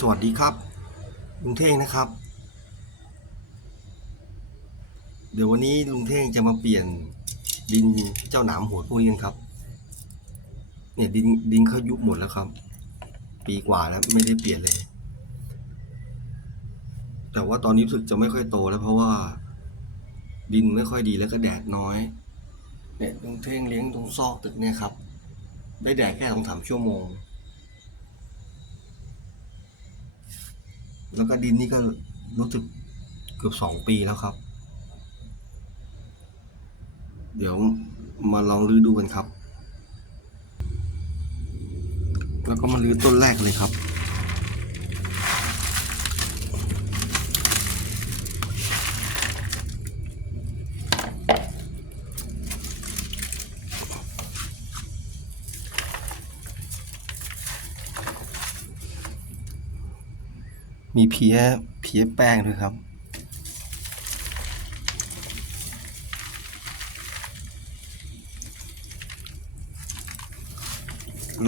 สวัสดีครับลุงเท่งนะครับ เดี๋ยววันนี้ลุงเท่งจะมาเปลี่ยนดินเจ้าหนามหัวพวกนี้นครับ เนี่ยดินดินเขายุบหมดแล้วครับ ปีกว่าแล้วไม่ได้เปลี่ยนเลย แต่ว่าตอนนี้รู้สึกจะไม่ค่อยโตแล้วเพราะว่า ดินไม่ค่อยดีแล้วก็แดดน้อย เนี่ยลุงเท่งเลี้ยงตรงซอกตึกเนี่ยครับ ได้แดดแค่สองสามชั่วโมง แล้วก็ดินนี่ก็รู้สึกเกือบสองปีแล้วครับ เดี๋ยวมาลองรื้อดูกันครับ แล้วก็มารื้อต้นแรกเลยครับ มีเพี้ยเพี้ยแป้งด้วยครับ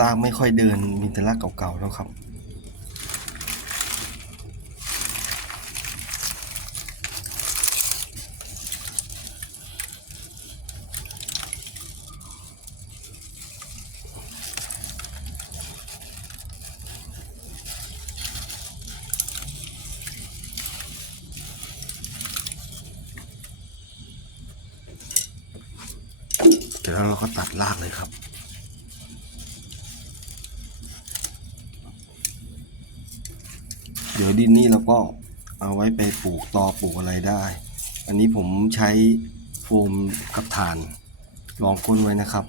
ลากไม่ค่อยเดินมีแต่ลากเก่าๆแล้วครับ เดี๋ยวเราก็ตัดรากเลยครับเดี๋ยวดินนี่เราก็เอาไว้ไปปลูกตอปลูกอะไรได้ อันนี้ผมใช้โฟมกับถ่านรองก้นไว้นะครับ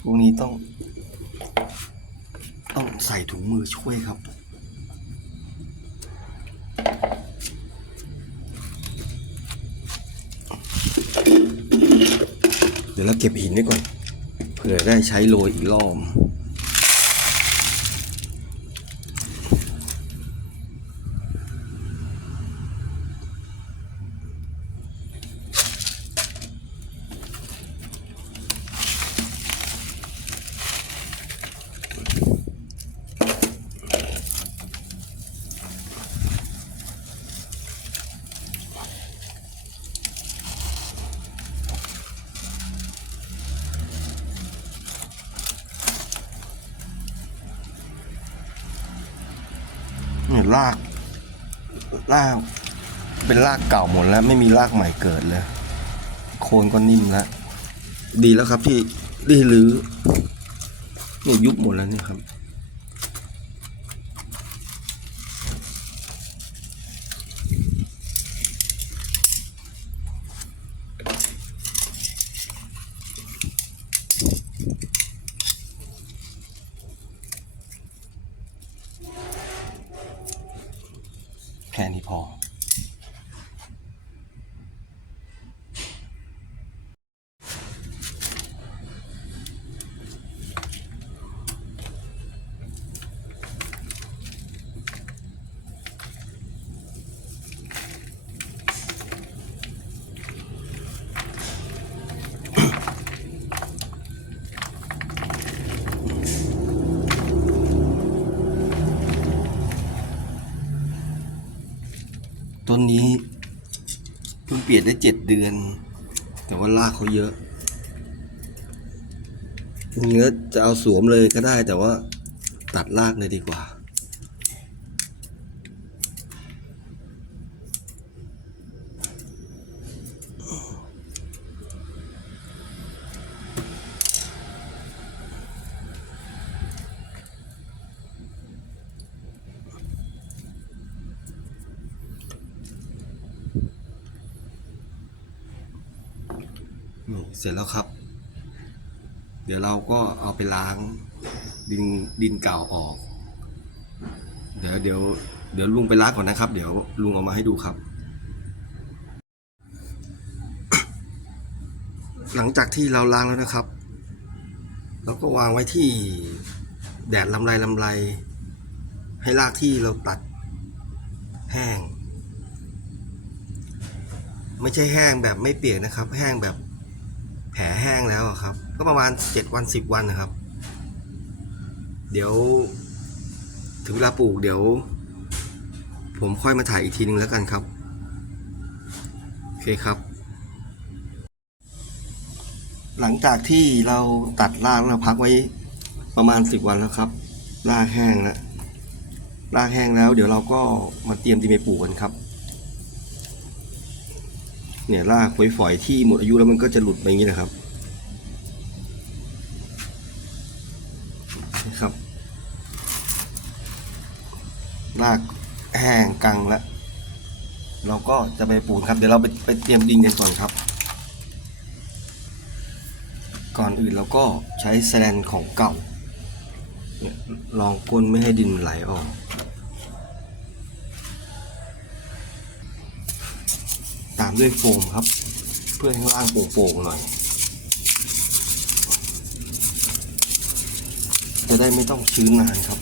พวกนี้ต้อง ต้องใส่ถุงมือช่วยครับ ดี๋ยวเราเก็บหินไว้ก่อนเผื่อได้ใช้โรยอีกรอบ รากราก เป็นรากเก่าหมดแล้วไม่มีรากใหม่เกิดเลยโคนก็นิ่มแล้วดีแล้วครับที่ได้รื้อเนี่ยยุบหมดแล้วนี่ครับ แค่นี้พอ ต้นนี้เพิ่งเปลี่ยนได้เจ็ดเดือน แต่ว่ารากเขาเยอะเนื้อจะเอาสวมเลยก็ได้แต่ว่าตัดรากเลยดีกว่า เสร็จแล้วครับ เดี๋ยวเราก็เอาไปล้างดินดินเก่าออก เดี๋ยวเดี๋ยวเดี๋ยวลุงไปล้างก่อนนะครับ เดี๋ยวลุงเอามาให้ดูครับ หลังจากที่เราล้างแล้วนะครับ เราก็วางไว้ที่แดดลำไรลำไร ให้รากที่เราตัดแห้ง ไม่ใช่แห้งแบบไม่เปียกนะครับ แห้งแบบ แผลแห้งแล้วครับ ก็ประมาณเจ็ดวันสิบวันนะครับ เดี๋ยว ถึงเวลาปลูกเดี๋ยว ผมค่อยมาถ่ายอีกทีนึงแล้วกันครับ โอเคครับ หลังจากที่เราตัดรากเราพักไว้ประมาณสิบวันแล้วครับรากแห้งแล้วรากแห้งแล้ว เดี๋ยวเราก็มาเตรียมดินไปปลูกกันครับ เนี่ยรากฝอยๆที่หมดอายุแล้วมันก็จะหลุดไปอย่างนี้นะครับนะครับรากแห้งกังแล้วเราก็จะไปปลูกครับ เดี๋ยวเราไปไปเตรียมดินกันก่อนครับ ก่อนอื่นเราก็ใช้แซนของเก่าเนี่ยลองก้นไม่ให้ดินไหลออกามด้วยโฟมครับ เพื่อให้ล่างโป่งๆหน่อย จะได้ไม่ต้องชื้นนานครับ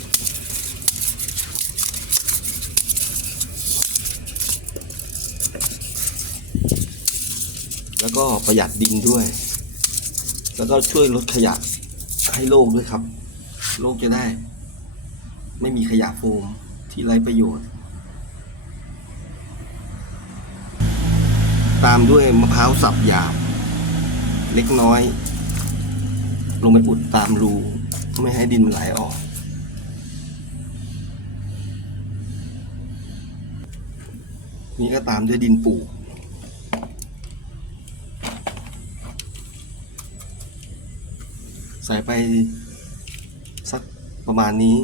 แล้วก็ประหยัดดินด้วย แล้วก็ช่วยลดขยะให้โลกด้วยครับ โลกจะได้ ไม่มีขยะโฟมที่ไร้ประโยชน์ ตามด้วยมะพร้าวสับหยาบ เล็กน้อย ลงไปอุดตามรูไม่ให้ดินมันไหลออก นี่ก็ตามด้วยดินปูใส่ไปสักประมาณนี้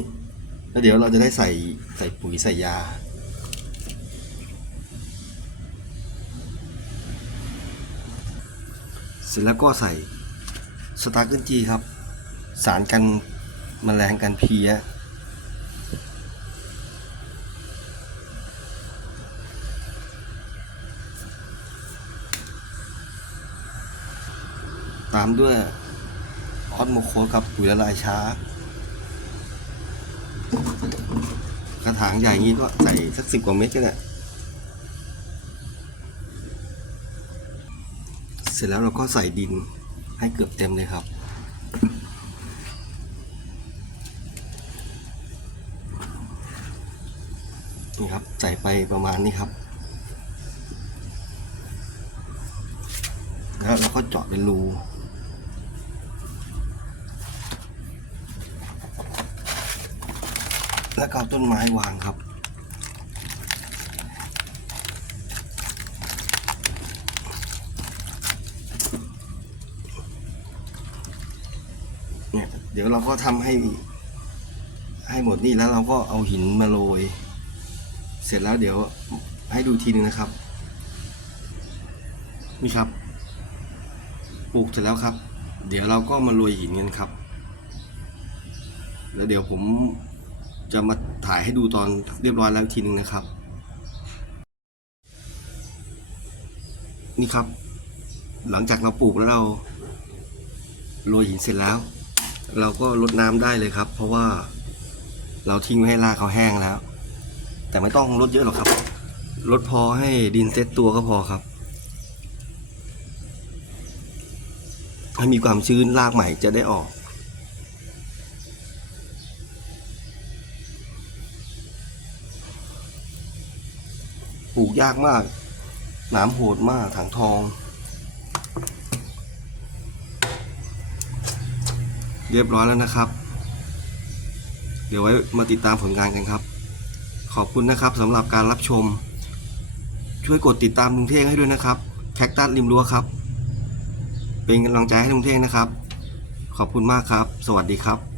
แล้วเดี๋ยวเราจะได้ใส่ใส่ปุ๋ยใส่ยา เส ร็จแล้วก็ใส่สตาร์เกิลจีครับ สารกันมแมลงกันเพี้ยตามด้วยออสโมโคสกับปุ๋ยละลายช้า กระถางใหญ่งี้ก็ใส่สักสิบกว่าเม็ดก็ได้ เสร็จแล้วเราก็ใส่ดินให้เกือบเต็มเลยครับ นี่ครับ ใส่ไปประมาณนี้ครับ แล้วเราก็เจาะเป็นรูแล้วก็เอาต้นไม้วางครับ เนี่ยเดี๋ยวเราก็ทำให้ ให้หมดนี่แล้วเราก็เอาหินมาโรย เสร็จแล้วเดี๋ยวให้ดูทีนึงนะครับ นี่ครับ ปลูกเสร็จแล้วครับ เดี๋ยวเราก็มาโรยหินกันครับ แล้วเดี๋ยวผมจะมาถ่ายให้ดูตอนเรียบร้อยแล้วอีกทีนึงนะครับ นี่ครับ หลังจากเราปลูกแล้วเราโรยหินเสร็จแล้ว เราก็ลดน้ำได้เลยครับ เพราะว่าเราทิ้งไว้ให้รากเขาแห้งแล้ว แต่ไม่ต้องลดเยอะหรอกครับลดพอให้ดินเซ็ตตัวก็พอครับ ให้มีความชื้นรากใหม่จะได้ออก ปลูกยากมากหนามโหดมากถังทอง เรียบร้อยแล้วนะครับ เดี๋ยวไว้มาติดตามผลงานกันครับ ขอบคุณนะครับสำหรับการรับชม ช่วยกดติดตามลุงเท่งให้ด้วยนะครับแคคตัสริมรั้วครับ เป็นกำลังใจให้ลุงเท่งนะครับ ขอบคุณมากครับ สวัสดีครับ